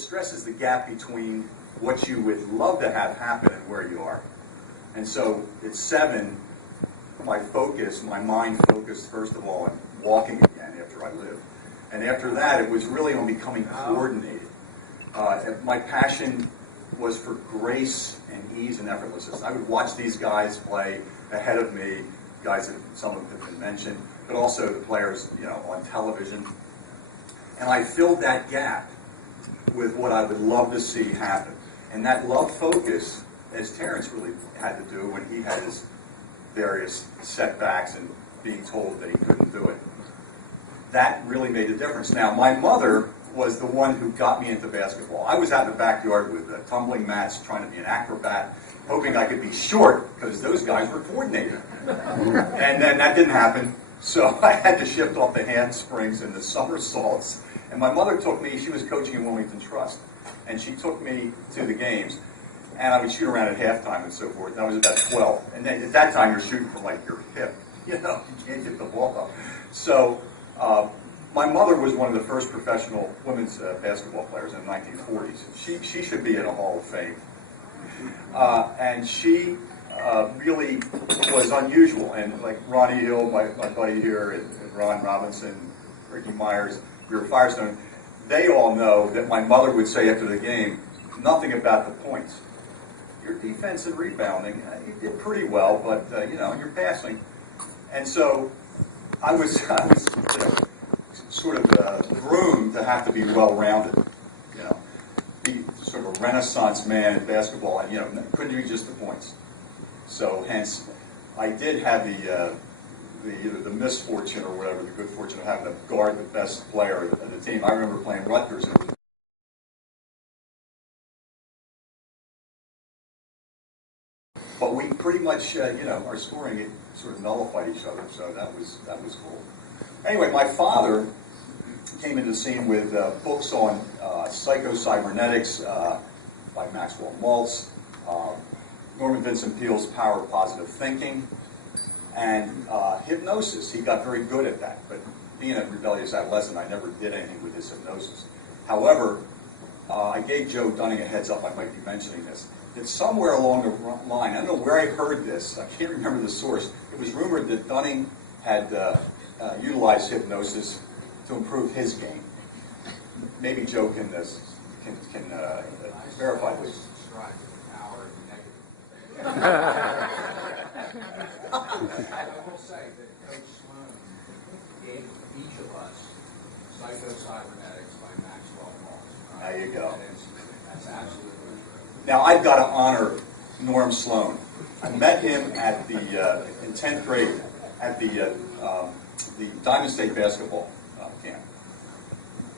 stresses the gap between what you would love to have happen and where you are. And so at 7, my mind focused first of all on walking again after I lived. And after that, it was really on becoming coordinated. My passion was for grace and ease and effortlessness. I would watch these guys play ahead of me, guys that some of them have been mentioned, but also the players, on television. And I filled that gap with what I would love to see happen. And that love focus, as Terrence really had to do when he had his various setbacks and being told that he couldn't do it, that really made a difference. Now, my mother was the one who got me into basketball. I was out in the backyard with tumbling mats, trying to be an acrobat, hoping I could be short, because those guys were coordinated. And then that didn't happen, so I had to shift off the handsprings and the somersaults. And my mother took me, she was coaching in Wilmington Trust, and she took me to the games, and I would shoot around at halftime and so forth. And I was about 12. And then at that time, you're shooting from like your hip. You can't get the ball up. So my mother was one of the first professional women's basketball players in the 1940s. She should be in a Hall of Fame. And she really was unusual. And like Ronnie Hill, my buddy here, and Ron Robinson, Ricky Myers, Vera Firestone, they all know that my mother would say after the game, nothing about the points. Your defense and rebounding, you did pretty well, but you're passing. And so I was sort of groomed to have to be well-rounded, be sort of a renaissance man in basketball, and couldn't be just the points. So hence, I did have either the misfortune or whatever, the good fortune of having to guard the best player of the team. I remember playing Rutgers. But we pretty much, our scoring, it sort of nullified each other, so that was cool. Anyway, my father came into the scene with books on psycho-cybernetics by Maxwell Maltz, Norman Vincent Peale's Power of Positive Thinking, and hypnosis. He got very good at that, but being a rebellious adolescent, I never did anything with his hypnosis. However, I gave Joe Dunning a heads up I might be mentioning this. That somewhere along the line, I don't know where I heard this, I can't remember the source, it was rumored that Dunning had utilized hypnosis to improve his game. Maybe Joe can verify this. I will say that Coach Sloan gave each of us Psycho-Cybernetics by Maxwell Maltz. There you go. That's absolutely true. Now, I've got to honor Norm Sloan. I met him at in 10th grade at the Diamond State basketball camp.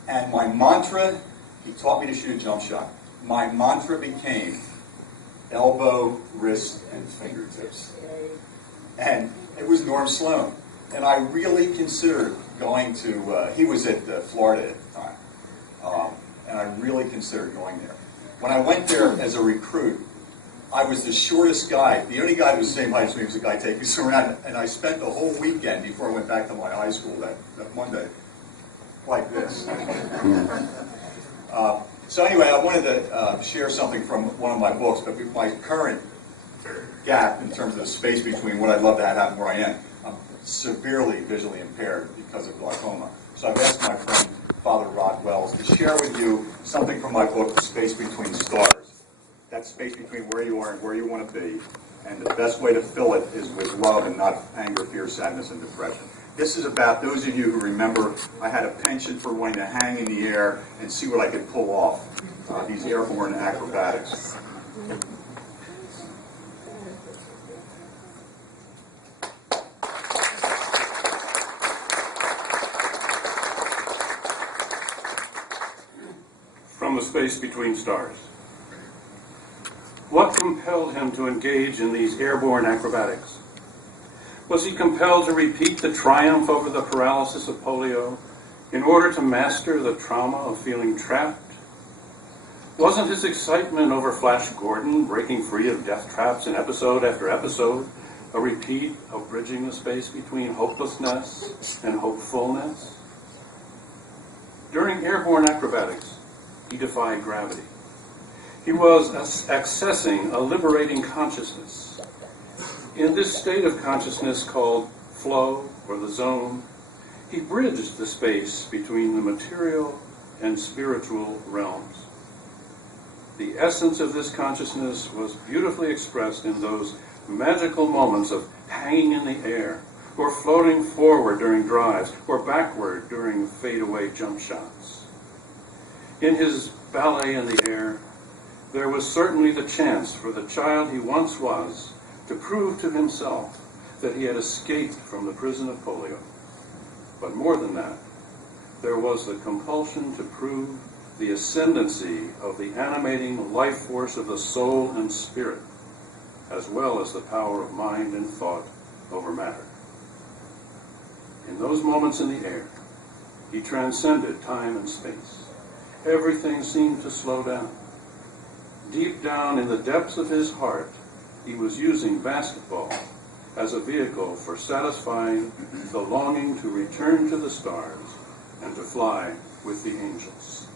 And my mantra, he taught me to shoot a jump shot. My mantra became elbow, wrist, and fingertips. And it was Norm Sloan. And I really considered going to, he was at Florida at the time, and I really considered going there. When I went there as a recruit, I was the shortest guy. The only guy who was the same height as me was the guy taking us around. And I spent the whole weekend before I went back to my high school that Monday like this. So anyway, I wanted to share something from one of my books, but my current gap in terms of the space between what I'd love to have happen where I am, I'm severely visually impaired because of glaucoma. So I've asked my friend, Father Rod Wells, to share with you something from my book, The Space Between Stars. That space between where you are and where you want to be. And the best way to fill it is with love and not anger, fear, sadness, and depression. This is about those of you who remember I had a penchant for wanting to hang in the air and see what I could pull off, these airborne acrobatics. From The Space Between Stars. What compelled him to engage in these airborne acrobatics? Was he compelled to repeat the triumph over the paralysis of polio in order to master the trauma of feeling trapped? Wasn't his excitement over Flash Gordon breaking free of death traps in episode after episode a repeat of bridging the space between hopelessness and hopefulness? During airborne acrobatics, He defied gravity. He was accessing a liberating consciousness. In this state of consciousness called flow, or the zone, he bridged the space between the material and spiritual realms. The essence of this consciousness was beautifully expressed in those magical moments of hanging in the air, or floating forward during drives, or backward during fadeaway jump shots. In his ballet in the air, there was certainly the chance for the child he once was to prove to himself that he had escaped from the prison of polio. But more than that, there was the compulsion to prove the ascendancy of the animating life force of the soul and spirit, as well as the power of mind and thought over matter. In those moments in the air, he transcended time and space. Everything seemed to slow down. Deep down in the depths of his heart, he was using basketball as a vehicle for satisfying the longing to return to the stars and to fly with the angels.